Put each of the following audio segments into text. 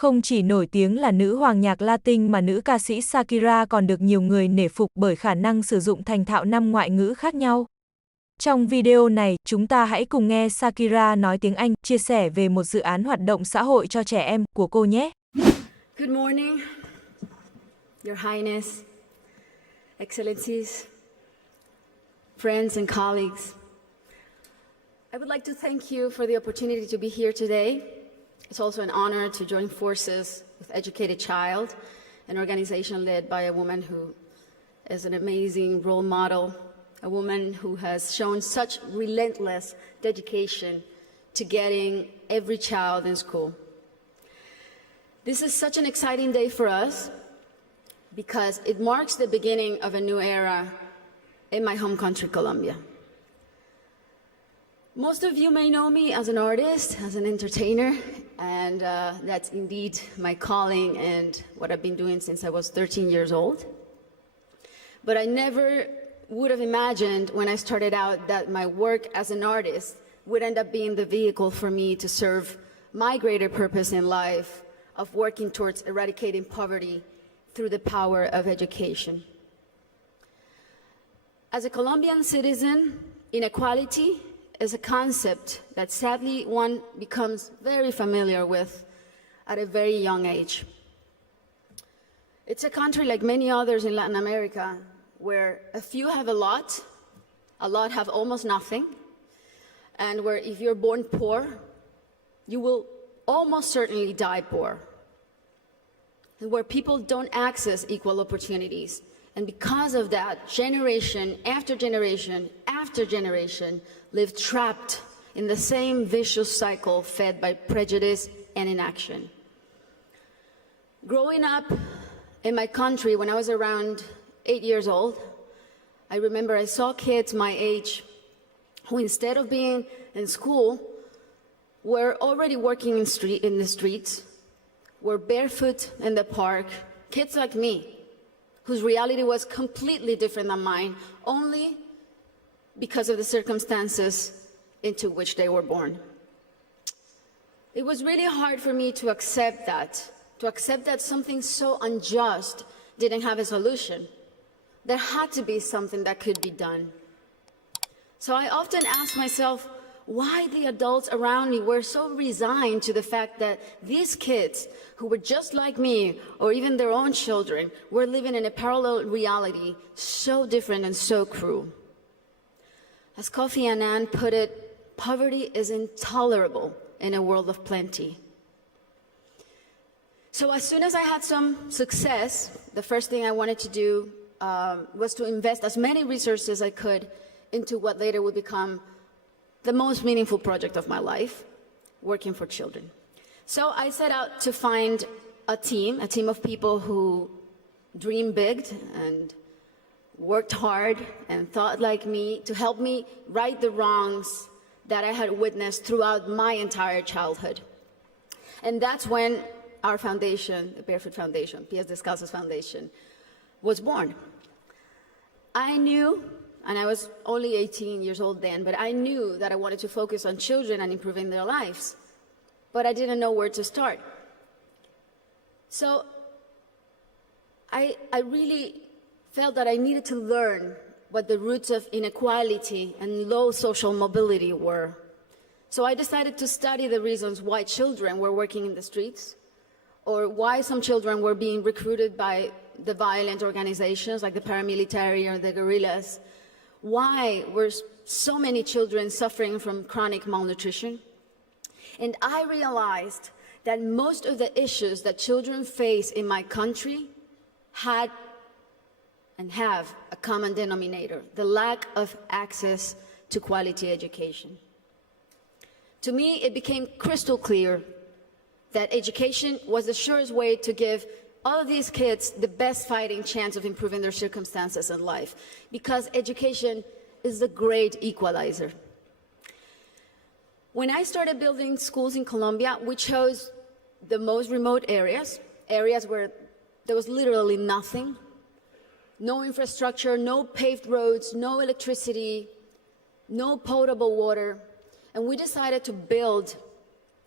Không chỉ nổi tiếng là nữ hoàng nhạc Latin mà nữ ca sĩ Shakira còn được nhiều người nể phục bởi khả năng sử dụng thành thạo 5 ngoại ngữ khác nhau. Trong video này, chúng ta hãy cùng nghe Shakira nói tiếng Anh, chia sẻ về một dự án hoạt động xã hội cho trẻ em của cô nhé. Good morning, Your Highness, Excellencies, friends and colleagues. I would like to thank you for the opportunity to be here today. It's also an honor to join forces with Educated Child, an organization led by a woman who is an amazing role model, a woman who has shown such relentless dedication to getting every child in school. This is such an exciting day for us because it marks the beginning of a new era in my home country, Colombia. Most of you may know me as an artist, as an entertainer, and that's indeed my calling and what I've been doing since I was 13 years old. But I never would have imagined when I started out that my work as an artist would end up being the vehicle for me to serve my greater purpose in life of working towards eradicating poverty through the power of education. As a Colombian citizen, inequality is a concept that sadly one becomes very familiar with at a very young age. It's a country like many others in Latin America where a few have a lot have almost nothing, and where if you're born poor, you will almost certainly die poor, and where people don't access equal opportunities. And because of that, generation after generation after generation live trapped in the same vicious cycle fed by prejudice and inaction. Growing up in my country when I was around 8 years old, I remember I saw kids my age who, instead of being in school, were already working in the streets, were barefoot in the park, kids like me, whose reality was completely different than mine, only because of the circumstances into which they were born. It was really hard for me to accept that something so unjust didn't have a solution. There had to be something that could be done. So I often asked myself why the adults around me were so resigned to the fact that these kids, who were just like me, or even their own children, were living in a parallel reality so different and so cruel. As Kofi Annan put it, poverty is intolerable in a world of plenty. So as soon as I had some success, the first thing I wanted to do was to invest as many resources as I could into what later would become the most meaningful project of my life, working for children. So I set out to find a team of people who dreamed big and worked hard and thought like me to help me right the wrongs that I had witnessed throughout my entire childhood. And that's when our foundation, the Barefoot Foundation, Pies Descalzos Foundation, was born. I knew, and I was only 18 years old then, but I knew that I wanted to focus on children and improving their lives, but I didn't know where to start. So I really felt that I needed to learn what the roots of inequality and low social mobility were. So I decided to study the reasons why children were working in the streets, or why some children were being recruited by the violent organizations like the paramilitary or the guerrillas. Why were so many children suffering from chronic malnutrition? And I realized that most of the issues that children face in my country had and have a common denominator: the lack of access to quality education. To me, it became crystal clear that education was the surest way to give all of these kids the best fighting chance of improving their circumstances in life, because education is the great equalizer. When I started building schools in Colombia, we chose the most remote areas where there was literally nothing, no infrastructure, no paved roads, no electricity, no potable water, and we decided to build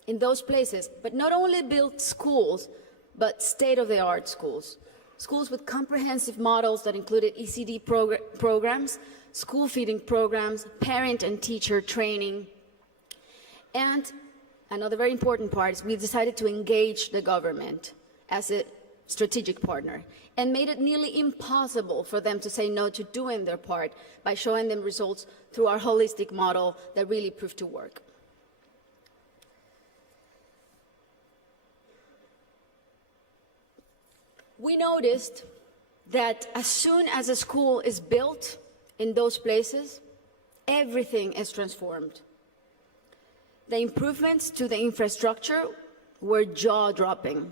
in those places, but not only built schools, but state-of-the-art schools. Schools with comprehensive models that included ECD programs, school feeding programs, parent and teacher training. And another very important part is we decided to engage the government as a strategic partner and made it nearly impossible for them to say no to doing their part by showing them results through our holistic model that really proved to work. We noticed that as soon as a school is built in those places, everything is transformed. The improvements to the infrastructure were jaw-dropping.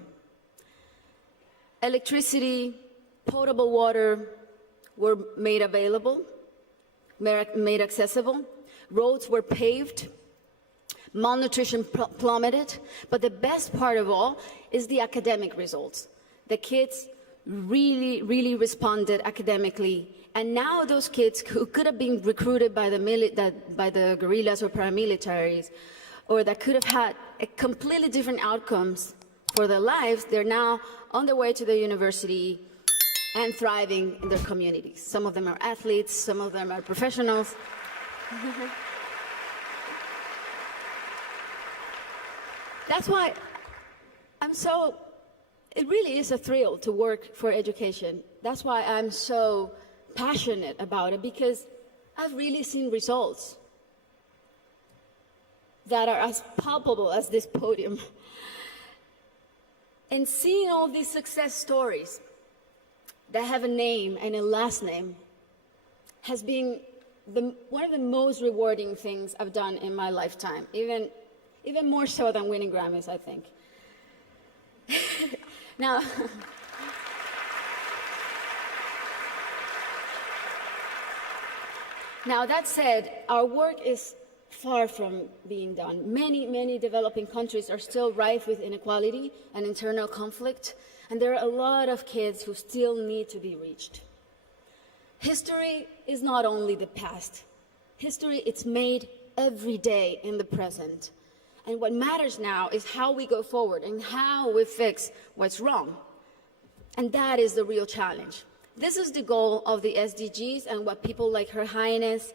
Electricity, potable water were made available, made accessible. Roads were paved. Malnutrition plummeted. But the best part of all is the academic results. The kids really responded academically. And now those kids who could have been recruited by the guerrillas or paramilitaries, or that could have had a completely different outcomes for their lives, they're now on their way to the university and thriving in their communities. Some of them are athletes, some of them are professionals. That's why it really is a thrill to work for education. That's why I'm so passionate about it, because I've really seen results that are as palpable as this podium. And seeing all these success stories that have a name and a last name has been one of the most rewarding things I've done in my lifetime, even more so than winning Grammys, I think. Now, that said, our work is far from being done. Many developing countries are still rife with inequality and internal conflict, and there are a lot of kids who still need to be reached. History is not only the past. History, it's made every day in the present. And what matters now is how we go forward and how we fix what's wrong. And that is the real challenge. This is the goal of the SDGs and what people like Her Highness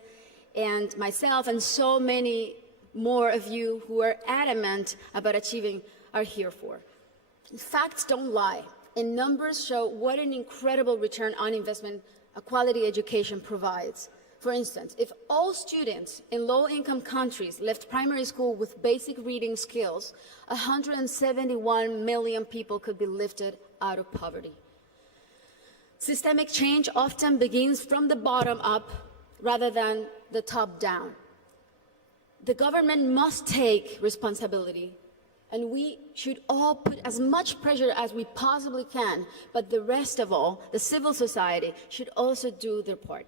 and myself and so many more of you who are adamant about achieving are here for. Facts don't lie, and numbers show what an incredible return on investment a quality education provides. For instance, if all students in low-income countries left primary school with basic reading skills, 171 million people could be lifted out of poverty. Systemic change often begins from the bottom up rather than the top down. The government must take responsibility, and we should all put as much pressure as we possibly can, but the rest of all, the civil society, should also do their part.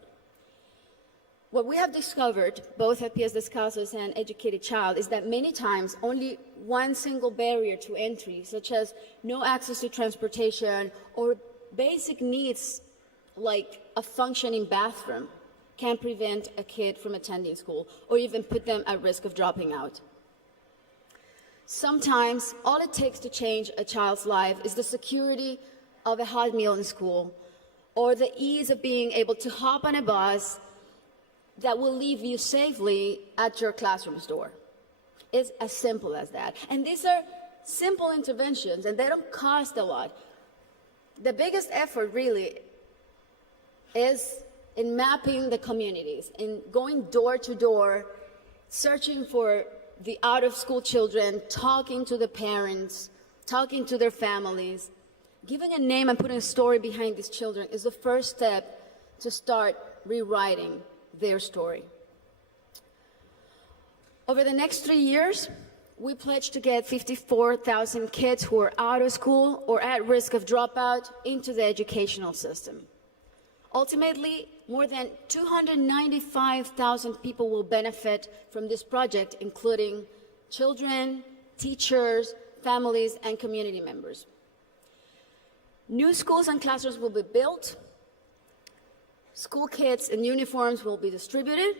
What we have discovered, both at Pies Descalzos and Educated Child, is that many times only one single barrier to entry, such as no access to transportation or basic needs like a functioning bathroom, can prevent a kid from attending school or even put them at risk of dropping out. Sometimes all it takes to change a child's life is the security of a hot meal in school or the ease of being able to hop on a bus that will leave you safely at your classroom's door. It's as simple as that. And these are simple interventions, and they don't cost a lot. The biggest effort really is in mapping the communities, in going door to door, searching for the out-of-school children, talking to the parents, talking to their families. Giving a name and putting a story behind these children is the first step to start rewriting their story. Over the next 3 years, we pledge to get 54,000 kids who are out of school or at risk of dropout into the educational system. Ultimately, more than 295,000 people will benefit from this project, including children, teachers, families, and community members. New schools and classrooms will be built. School kits and uniforms will be distributed.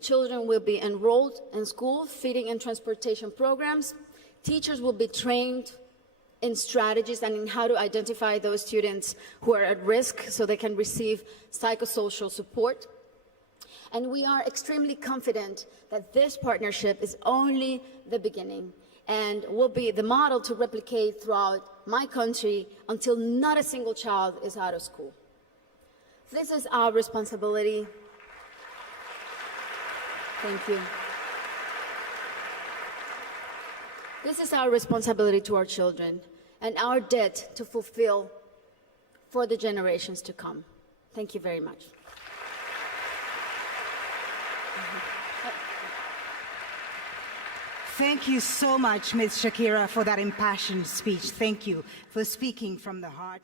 Children will be enrolled in school, feeding and transportation programs, Teachers will be trained in strategies and in how to identify those students who are at risk so they can receive psychosocial support. And we are extremely confident that this partnership is only the beginning and will be the model to replicate throughout my country until not a single child is out of school. This is our responsibility. Thank you. This is our responsibility to our children and our debt to fulfill for the generations to come. Thank you very much. Thank you so much, Ms. Shakira, for that impassioned speech. Thank you for speaking from the heart.